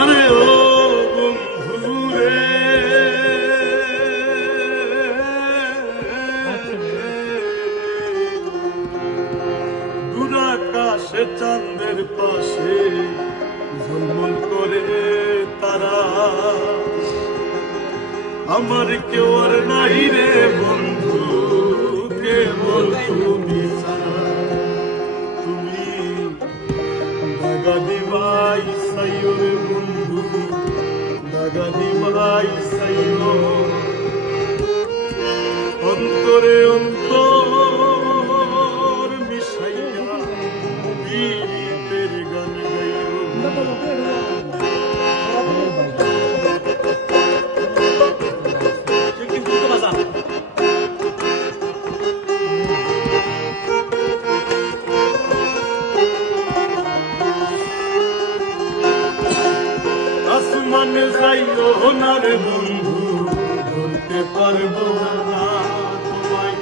আরে ও বন্ধু রে, দূর আকাশে চাঁদের পাশে ঝলমল করে তারা, আমার কেউ আর নাই রে বন্ধু, কেবল তুমি ছাড়া। তুমি দাগা দিবাই সাইও রে বন্ধু, দাগা দিবাই সাইও, অন্তরে অন্তর মিশাইয়া পীড়িতের গান গাইও। আসমানে যাইও না রে বন্ধু, ধরতে পারবো না তোমায়।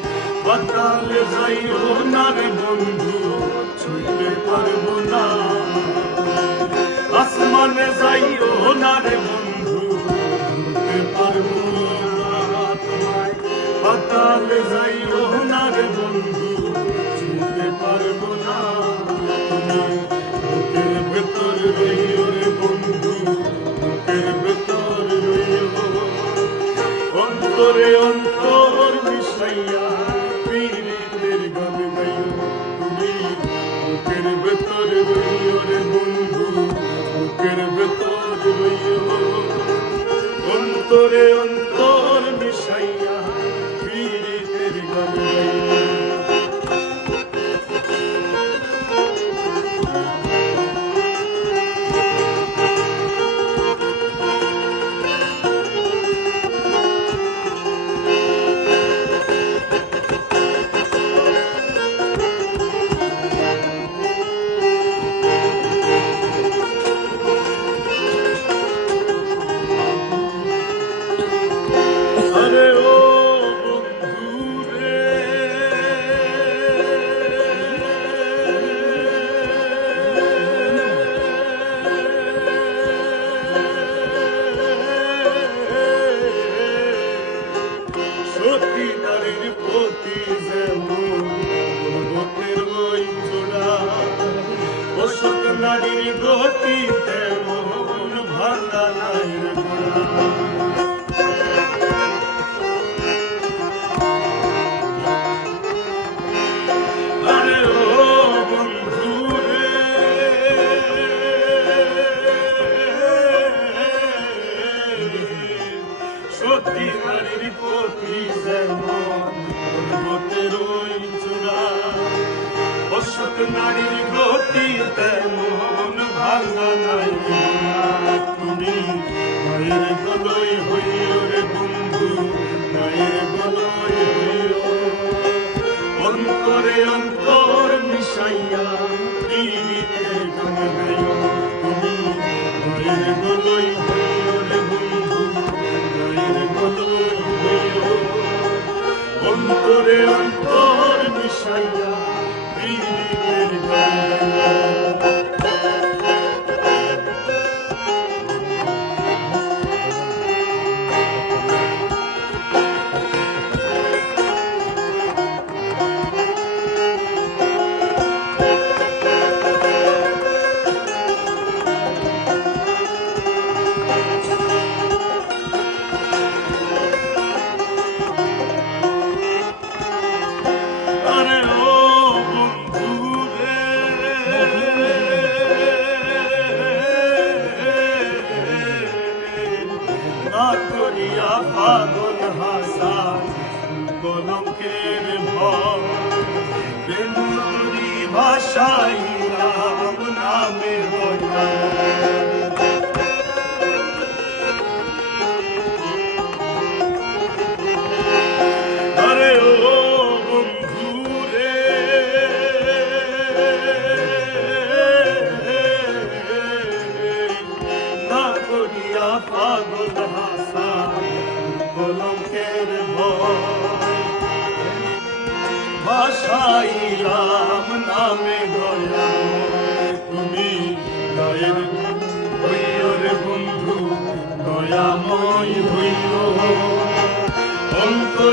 পাতালে যাইও না রে বন্ধু, ছুঁতে পারবো না। আসমানে যাইও না রে বন্ধু, ধরতে পারবো না তোমায়। পাতালে যাইও না রে বন্ধু, ছুঁতে পারবো না। তুমি বুকের ভেতর রইও রে বন্ধু, বুকের ভেতর রইও, অন্তরে অন্তর মিশাইয়া পীড়িতের গান গাইও। তুমি বুকের ভেতর রইও রে বন্ধু, বুকের ভেতর রইও, অন্তরে অন্তর মিশাইয়া পীড়িতের গান গাইও। আরে ও বন্ধু রে, সতী নারীর প্রতি যেমন পর্বতের ওই চূড়া, অসৎ নারীর গতি তেমন ভাঙা নাই রে গোড়া। আরে ও বন্ধু রে, সতী নারীর প্রতি যেমন পর্বতের ওই চূড়া, অসৎ নারীর গতি তেমন ভাঙা নাই গোড়া। তুমি মায়ের গলয় হইও রে বন্ধু, মায়ের গলয় হইও, অন্তরে অন্তর মিশাইয়া পীড়িতের গান গাইও। তুমি মায়ের গলয় হইও রে বন্ধু, মায়ের গলয় হইও, অন্তরে অন্তর মিশাইয়া পীড়িতের গান গাইও। আরে ও বন্ধু রে, না করিয়া পাগল হাসান কলঙ্কের ভয়, প্রেম করি ভাষাইলাম নামে দয়া। আরে ও বন্ধু রে, না করিয়া পাগল হাসান কলঙ্কের ভয়, ভাষাইলাম নামে দয়া। তুমি গায়ের হইও রে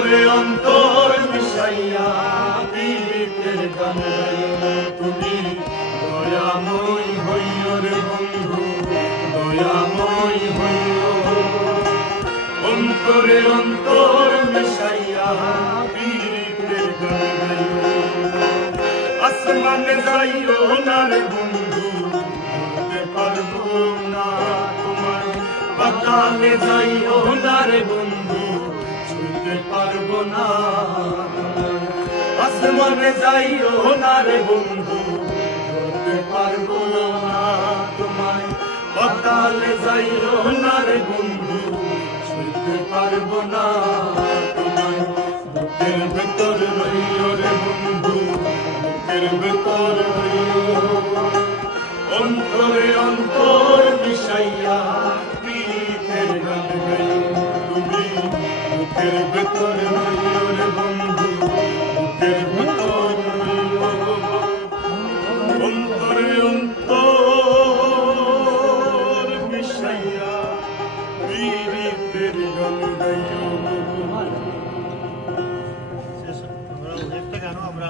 অন্তরে অন্তর মিশাইয়া পীড়িতের গান গাইও তুমি দয়াময় হইও রে বন্ধু দয়াময় হইও অন্তরে অন্তর মিশাইয়া পীড়িতের গান গাইও আসমানে যাইও না রে বন্ধু বলতে পারবো না তোমায় পাতালে যাইও না রে বন্ধু ছুঁতে পারবো না আসমানে যাইও না রে বন্ধু বলতে পারবো না তোমায় পাতালে যাইও না রে বন্ধু ছুঁতে পারবো না তোমায় বুকের ভেতর রইও রে বন্ধু বুকের ভেতর রইও অন্তরে অন্তর মিশাইয়া পীড়িতের গান গাইও তুমি বুকের ভেতর রইও রে বন্ধু বুকের ভেতর রইও অন্তরে অন্তর মিশাইয়া পীড়িতের গান গাইও একটা গানও আমরা